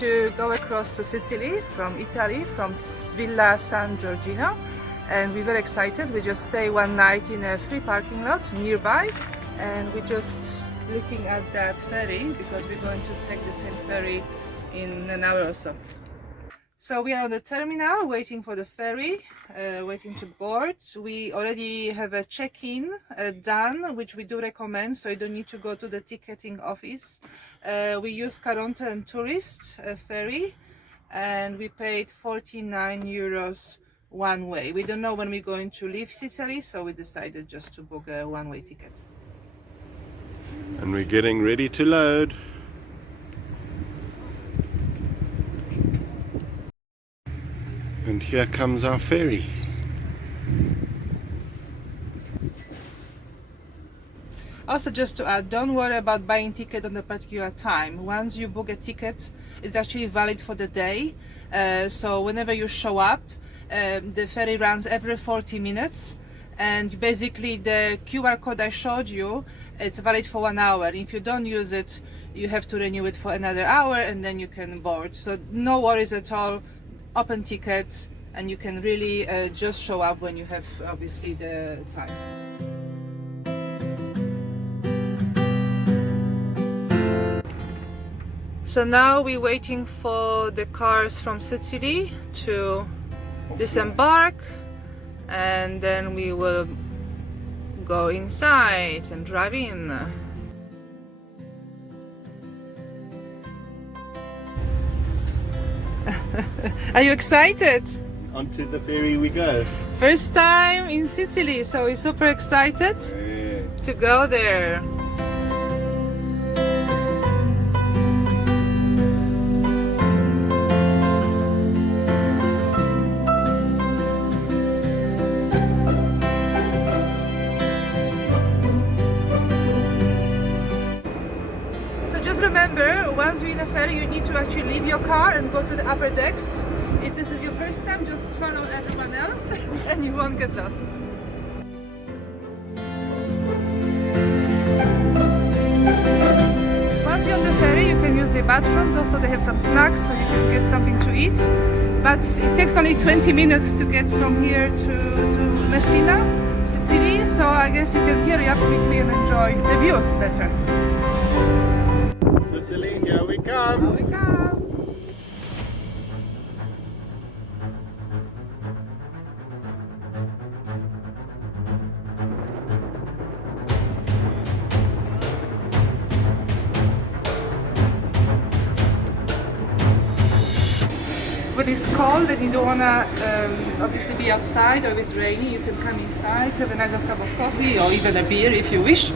to go across to Sicily from Italy, from Villa San Giorgino, and we're very excited. We just stay one night in a free parking lot nearby, and we're just looking at that ferry because we're going to take the same ferry in an hour or so. So we are on the terminal waiting for the ferry, waiting to board. We already have a check-in done, which we do recommend, so you don't need to go to the ticketing office. We use Caronte and Tourist ferry, and we paid 49 euros one way. We don't know when we're going to leave Sicily, so we decided just to book a one-way ticket. And we're getting ready to load. And here comes our ferry. Also, just to add, don't worry about buying ticket on a particular time. Once you book a ticket, it's actually valid for the day. So whenever you show up, the ferry runs every 40 minutes. And basically the QR code I showed you, it's valid for 1 hour. If you don't use it, you have to renew it for another hour and then you can board. So no worries at all. Open ticket, and you can really just show up when you have obviously the time. So now we're waiting for the cars from Sicily to disembark, and then we will go inside and drive in. Are you excited? Onto the ferry we go. First time in Sicily, so we're super excited to go there. Remember, once you're in a ferry, you need to actually leave your car and go to the upper decks. If this is your first time, just follow everyone else and you won't get lost. Once you're on the ferry, you can use the bathrooms. Also, they have some snacks, so you can get something to eat. But it takes only 20 minutes to get from here to Messina, Sicily. So I guess you can hurry up quickly and enjoy the views better. Sicily, here we come. Here we come. When it's cold and you don't want to obviously be outside, or if it's rainy, you can come inside, have a nice cup of coffee or even a beer if you wish.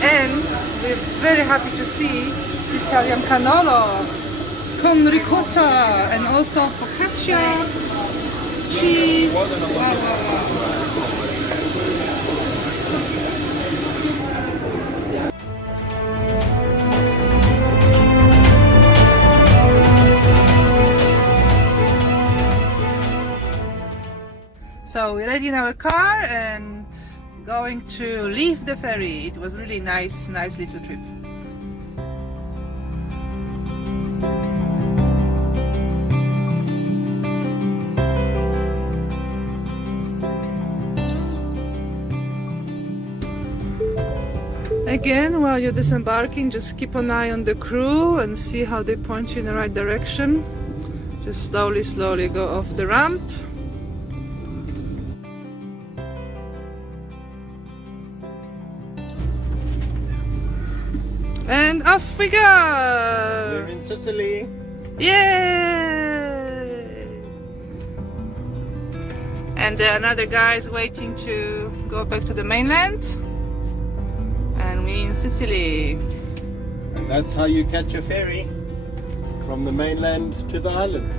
And we're very happy to see Italian cannolo con ricotta and also focaccia, cheese. Wow. So we're ready in our car and going to leave the ferry. It was really nice little trip. Again, while you're disembarking, just keep an eye on the crew and see how they point you in the right direction. Just slowly go off the ramp. And off we go! We're in Sicily. Yay! And another guy is waiting to go back to the mainland. And we're in Sicily. And that's how you catch a ferry from the mainland to the island.